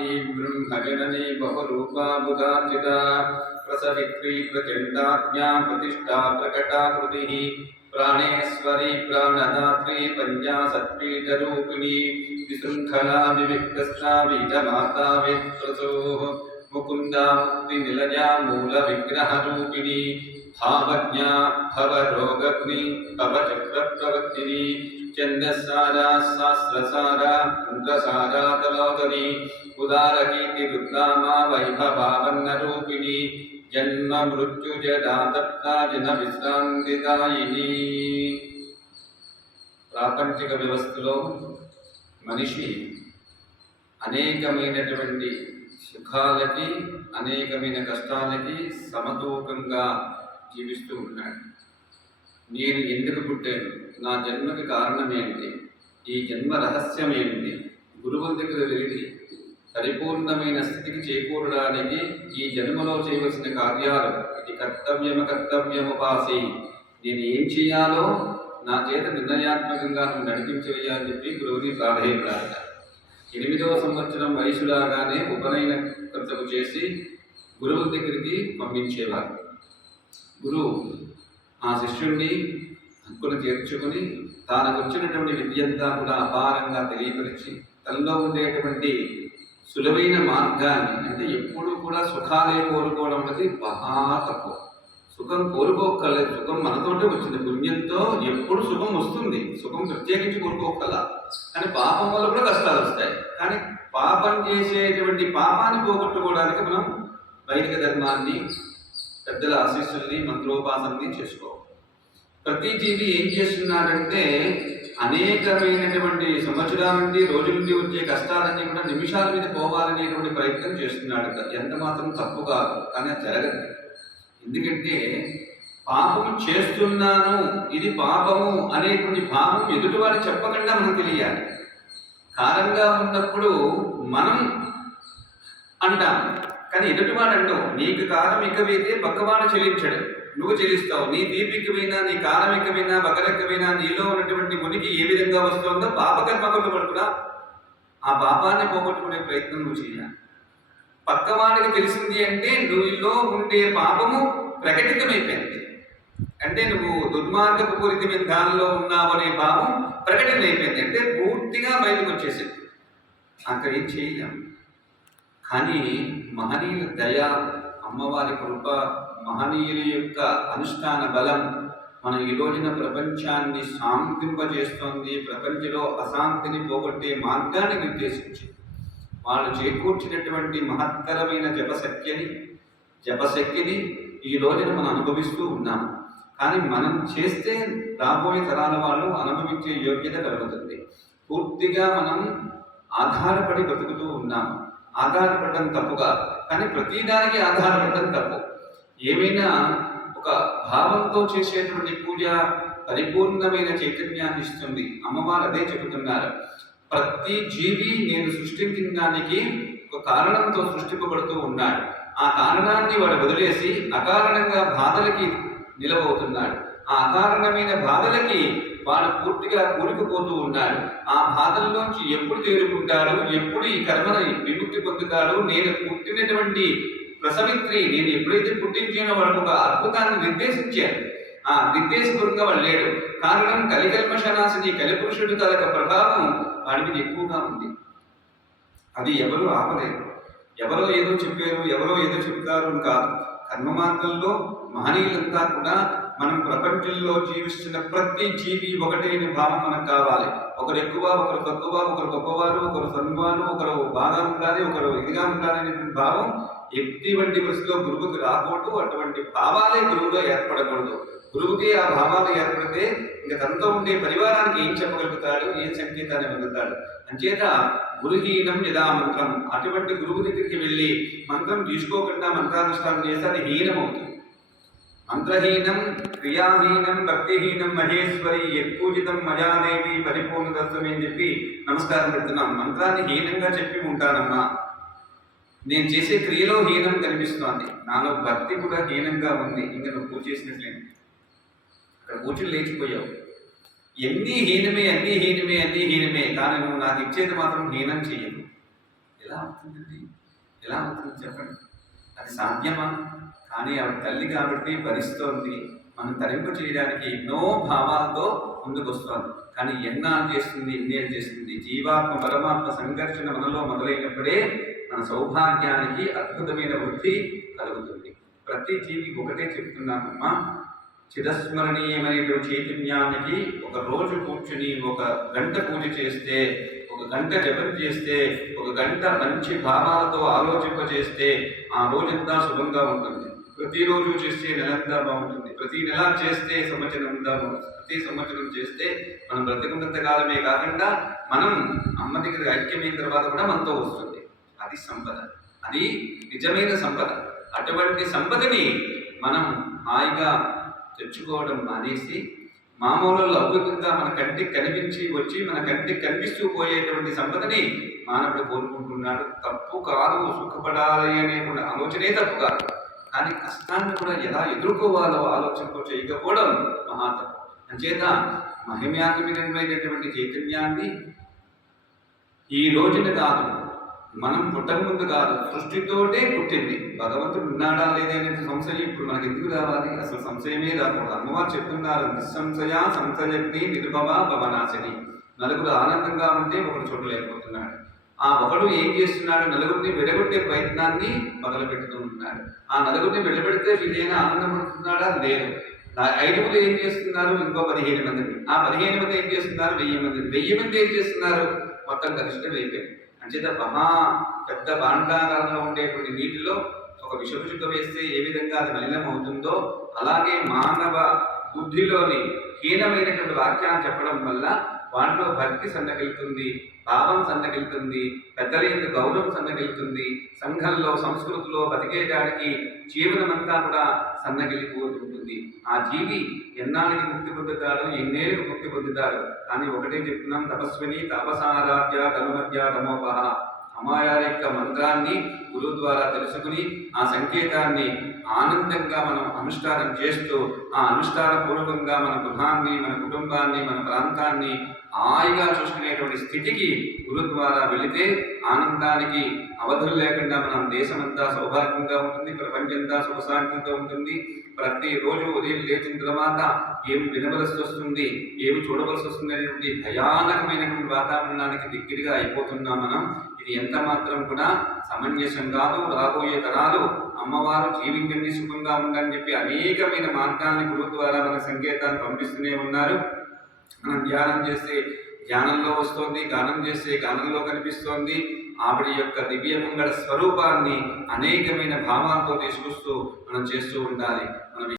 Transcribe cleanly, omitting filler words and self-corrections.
ब्रह्मजननी बहुरूपा बुधार्चिता प्रसवित्री प्रचण्डाज्ञा प्रतिष्ठा प्रकटाकृतिः प्राणेश्वरी प्राणदात्री पञ्चाशत्पीठरूपिणी विशृङ्खला विविक्तस्था वीरमाता वेत्प्रसूः मुकुन्दा मुक्तिनिलया मूलविग्रहरूपिणी भावज्ञा भवरोगग्नि भवचक्रप्रवर्तिनी चन्दसारा शास्त्रसारा तन्त्रसारा तलोदरी उदारकीर्तिरुद्दामा वैभवावन्नरूपिणी जन्म मृत्युजरातप्ता जन विश्रांतिदायिनी। ప్రాపంచిక వ్యవస్థలో మనిషి అనేకమైనటువంటి సుఖాలకి అనేకమైన కష్టాలకి సమతూకంగా జీవిస్తూ ఉన్నాడు. నేను ఎందుకు పుట్టాను, నా జన్మకి కారణం ఏంటి, ఈ జన్మ రహస్యం ఏంటి, గురువుల దగ్గర వెళ్ళి పరిపూర్ణమైన స్థితికి చేకూరడానికి ఈ జన్మలో చేయవలసిన కార్యాలు ఇది కర్తవ్యముపాసి, నేను ఏం చేయాలో నా చేత నిర్ణయాత్మకంగా నువ్వు నడిపించవేయాలని చెప్పి గురువుని ప్రాధేయపడాలి. 8వ సంవత్సరం వయసులాగానే ఉపనయన కర్తవ్యం చేసి గురువుల దగ్గరికి పంపించేవారు. గురువు ఆ శిష్యుణ్ణి హక్కును చేర్చుకుని తానకు వచ్చినటువంటి విద్యంతా కూడా అపారంగా తెలియపరిచి తనలో ఉండేటువంటి సులువైన మార్గాన్ని, అంటే ఎప్పుడు కూడా సుఖాలే కోరుకోవడం అనేది మహా తప్పు. సుఖం కోరుకోకలేదు, సుఖం మనతోటే వచ్చింది. పుణ్యంతో ఎప్పుడు సుఖం వస్తుంది, సుఖం ప్రత్యేకించి కోరుకోకలా. కానీ పాపం వల్ల కూడా కష్టాలు వస్తాయి. కానీ పాపం చేసేటువంటి పాపాన్ని పోగొట్టుకోవడానికి మనం వైదిక ధర్మాన్ని, పెద్దల ఆశీస్సుల్ని, మంత్రోపాసనని చేసుకోవాలి. ప్రతి జీవి ఏం చేస్తున్నాడంటే అనేకమైనటువంటి సంవత్సరాల నుండి రోజుల నుండి వచ్చే కష్టాలన్నీ కూడా నిమిషాల మీద పోవాలనేటువంటి ప్రయత్నం చేస్తున్నాడు. ఎంత మాత్రం తప్పు కాదు, కానీ అది జరగదు. ఎందుకంటే పాపము చేస్తున్నాను, ఇది పాపము అనేటువంటి భావం ఎదుటివారు చెప్పకుండా మనం తెలియాలి. కారంగా ఉన్నప్పుడు మనం అంటాం, కానీ ఎదుటివాడు అంటావు నీకు కారం ఇకవైతే పక్కవాడు చెల్లించడు, నువ్వు చెల్లిస్తావు. నీ తీపికమైనా, నీ కారం ఎక్కవైనా, బకరెక్కవైనా నీలో ఉన్నటువంటి ఉనికి ఏ విధంగా వస్తుందో పాపకర్మకులు పడుకున్నా ఆ పాపాన్ని పోగొట్టుకునే ప్రయత్నం నువ్వు చేయాలి. పక్కవాడికి తెలిసింది అంటే నువ్వులో ఉండే పాపము ప్రకటితమైపోయింది. అంటే నువ్వు దుర్మార్గపు పూరితమైన దానిలో ఉన్నావు అనే భావం ప్రకటనైపోయింది. అంటే పూర్తిగా బయటకు వచ్చేసింది. అక్కడ ఏం చేయలేం. కానీ మహనీయుల దయ, అమ్మవారి కృప, మహనీయుల యొక్క అనుష్ఠాన బలం మన ఈ రోజున ప్రపంచాన్ని శాంతింపజేస్తోంది. ప్రపంచంలో అశాంతిని పోగొట్టే మార్గాన్ని నిర్దేశించింది. వాళ్ళు చేకూర్చినటువంటి మహత్తరమైన జపశక్తిని ఈ రోజున మనం అనుభవిస్తూ ఉన్నాం. కానీ మనం చేస్తే రాబోయే తరాల వాళ్ళు అనుభవించే యోగ్యత కలుగుతుంది. పూర్తిగా మనం ఆధారపడి బతుకుతూ ఉన్నాం. ఆధారపడడం తప్పుగా, కానీ ప్రతిదానికి ఆధారపడడం తప్పు. ఏమైనా ఒక భావంతో చేసేటువంటి పూజ పరిపూర్ణమైన చైతన్యాన్ని ఇస్తుంది. అమ్మవారు అదే చెబుతున్నారు. ప్రతి జీవి నేను సృష్టించిన దానికి ఒక కారణంతో సృష్టింపబడుతూ ఉన్నాడు. ఆ కారణాన్ని వాడు వదిలేసి అకారణంగా బాధలకి నిలబవుతున్నాడు. ఆ అకారణమైన బాధలకి వాడు పూర్తిగా కూరుకుపోతూ ఉన్నాడు. ఆ బాధల్లోంచి ఎప్పుడు తేరుకుంటాడు, ఎప్పుడు ఈ కర్మను విముక్తి పొందుతాడు? నేను పుట్టినటువంటి ప్రసవిత్రి, నేను ఎప్పుడైతే పుట్టించానో వాడికి ఒక అద్భుతాన్ని నిర్దేశించాను. ఆ నిర్దేశపూర్వకంగా వాడు లేడు. కారణం కలికల్మషనాశిని కలిపురుషుడు తలక ప్రభావం వాడి మీద ఎక్కువగా ఉంది. అది ఎవరు ఆపలేరు. ఎవరో ఏదో చెప్పారు, ఎవరో ఏదో చెప్తారు కాదు. కర్మ మార్గంలో మహనీయులంతా కూడా మనం ప్రపంచంలో జీవిస్తున్న ప్రతి జీవి ఒకటైన భావం మనకు కావాలి. ఒకరు ఎక్కువ, ఒకరు తక్కువ, ఒకరు గొప్పవారు, ఒకరు సన్వారు, ఒకరు బాగా ఉండాలి, ఒకరు ఇదిగా ఉండాలి అనేటువంటి భావం ఎటువంటి వరుసలో గురువుకి రాకూడదు. అటువంటి భావాలే గురువులో ఏర్పడకూడదు. గురువుకి ఆ భావాలు ఏర్పడితే ఇంకా తనతో ఉండే పరివారానికి ఏం చెప్పగలుగుతాడు, ఏం సంకేతాన్ని పొందుతాడు. అంచేత గురుహీనం యదా మంత్రం, అటువంటి గురువు దగ్గరికి వెళ్ళి మంత్రం తీసుకోకుండా మంత్రానుష్ఠానం చేస్తే అది హీనమవుతుంది. మంత్రహీనం, క్రియాహీనం, భక్తిహీనం మహేశ్వరి యత్పూజితం మయాదేవి పరిపూర్ణ దర్శనం అని చెప్పి నమస్కారం పెడుతున్నాం. మంత్రాన్ని హీనంగా చెప్పి ఉంటానమ్మా, నేను చేసే క్రియలో హీనం కనిపిస్తోంది, నాలో భక్తి కూడా హీనంగా ఉంది, ఇంకా నువ్వు పూజ చేసినట్లేదు. అక్కడ పూజలు లేచిపోయావు. అన్నీ హీనమే, అన్నీ హీనమే, అన్నీ హీనమే, కానీ నువ్వు నాకు ఇచ్చేది మాత్రం హీనం చెయ్యదు. ఎలా అవుతుందండి? ఎలా అవుతుంది చెప్పండి? అది సాధ్యమా? కానీ ఆవిడ తల్లి కాబట్టి భరిస్తోంది. మనం తరింపు చేయడానికి ఎన్నో భావాలతో ముందుకొస్తోంది. కానీ ఎన్నాళ్ళు చేస్తుంది, ఎన్నేళ్ళు చేస్తుంది? జీవాత్మ పరమాత్మ సంఘర్షణ మనలో మొదలైనప్పుడే మన సౌభాగ్యానికి అద్భుతమైన వృద్ధి కలుగుతుంది. ప్రతి జీవి ఒకటే చెప్తున్నానమ్మా, చిరస్మరణీయమైనటువంటి చైతన్యానికి ఒక రోజు కూర్చుని 1 గంట పూజ చేస్తే, 1 గంట జపం చేస్తే, 1 గంట మంచి భావాలతో ఆలోచింపజేస్తే ఆ రోజంతా శుభంగా ఉంటుంది. ప్రతిరోజు చేస్తే నెలంతా బాగుంటుంది. ప్రతి నెల చేస్తే సంవత్సరం అంతా బాగుంటుంది. ప్రతి సంవత్సరం చేస్తే మనం బ్రతికున్నంత కాలమే కాకుండా మనం అమ్మ దగ్గర ఐక్యమైన తర్వాత కూడా మనతో వస్తుంది. అది సంపద, అది నిజమైన సంపద. అటువంటి సంపదని మనం హాయిగా తెచ్చుకోవడం మానేసి మామూలు లౌకికంగా మన కంటికి కనిపించి వచ్చి మన కంటికి కనిపిస్తూ పోయేటువంటి సంపదని మానవుడు కోరుకుంటున్నాడు. తప్పు కాదు, సుఖపడాలి అనేటువంటి ఆలోచనే తప్పు కాదు. కానీ కష్టాన్ని కూడా ఎలా ఎదుర్కోవాలో ఆలోచనతో చేయకపోవడం మహాతప్పు. అంచేత మహిమాన్వితమైనటువంటి చైతన్యాన్ని ఈ రోజున కాదు, మనం పుట్టక ముందు కాదు, సృష్టితోటే పుట్టింది. భగవంతుడు ఉన్నాడా లేదా అనే సంశయం ఇప్పుడు మనకి ఎందుకు రావాలి? అసలు సంశయమే రాకూడదు. అమ్మవారు చెప్తున్నారు, నిస్సంశయ సంశయగ్ని నిర్భవ భవనాశిని. నలుగురు ఆనందంగా ఉంటే ఒకడు చూడలేకపోతున్నాడు. ఆ ఒకడు ఏం చేస్తున్నాడు? నలుగురిని విడగొట్టే ప్రయత్నాన్ని మొదలు పెడుతూ ఉన్నాడు. ఆ నలుగురిని విడబెడితే వీళ్ళైనా ఆనందం పడుతున్నాడా? లేదు. 5 ఏం చేస్తున్నారు? ఇంకో 15 మందిని. ఆ 15 మంది ఏం చేస్తున్నారు? 1000 మందిని. 1000 మంది ఏం చేస్తున్నారు? మొత్తం కలిసిగా అయిపోయింది. అంచేత మహా పెద్ద భాండాగారంలో ఉండేటువంటి నీటిలో ఒక విషపు చుక్క వేస్తే ఏ విధంగా అది మలినం అవుతుందో, అలాగే మానవ బుద్ధిలోని హీనమైనటువంటి వాక్యాన్ని చెప్పడం వల్ల వాటిలో భక్తి సన్నగిలుతుంది, భావం సన్నగిలుతుంది, పెద్దల ఎందుకు గౌరవం సన్నగిలుతుంది, సంఘంలో సంస్కృతిలో బతికేయడానికి జీవనమంతా కూడా సన్నగిలిపోతుంటుంది. ఆ జీవి ఎన్నాళ్ళకి ముక్తి పొందుతాడు, ఎన్నేళ్ళకి ముక్తి పొందుతాడు. కానీ ఒకటే చెప్తున్నాం, తపస్విని తపసారాధ్య తనుమధ్య తమోపహ. అమ్మవారి యొక్క మంత్రాన్ని గురువు ద్వారా తెలుసుకుని ఆ సంకేతాన్ని ఆనందంగా మనం అనుష్ఠానం చేస్తూ ఆ అనుష్ఠాన పూర్వకంగా మన గృహాన్ని, మన కుటుంబాన్ని, మన ప్రాంతాన్ని హాయిగా చూసుకునేటువంటి స్థితికి గురు ద్వారా వెళితే ఆనందానికి అవధులు లేకుండా మనం దేశమంతా సౌభాగ్యంగా ఉంటుంది, ప్రపంచంతా సుఖశాంతితో ఉంటుంది. ప్రతిరోజు ఉదయం లేచిన తర్వాత ఏమి వినవలసి వస్తుంది, ఏమి చూడవలసి వస్తుంది అనేటువంటి భయానకమైనటువంటి వాతావరణానికి దగ్గరగా అయిపోతున్నాం మనం. ఇది ఎంత మాత్రం కూడా సమంజసం కాదు. రాబోయే తరాలు అమ్మవారు జీవించండి, సుఖంగా ఉందని చెప్పి అనేకమైన మార్గాన్ని గురువు ద్వారా మన సంకేతాన్ని పంపిస్తూనే ఉన్నారు. మనం ధ్యానం చేస్తే ధ్యానంలో వస్తుంది, గానం చేస్తే గానంలో కనిపిస్తోంది. ఆవిడ యొక్క దివ్యమంగళ స్వరూపాన్ని అనేకమైన భావాలతో తీసుకొస్తూ మనం చేస్తూ ఉండాలి. మనం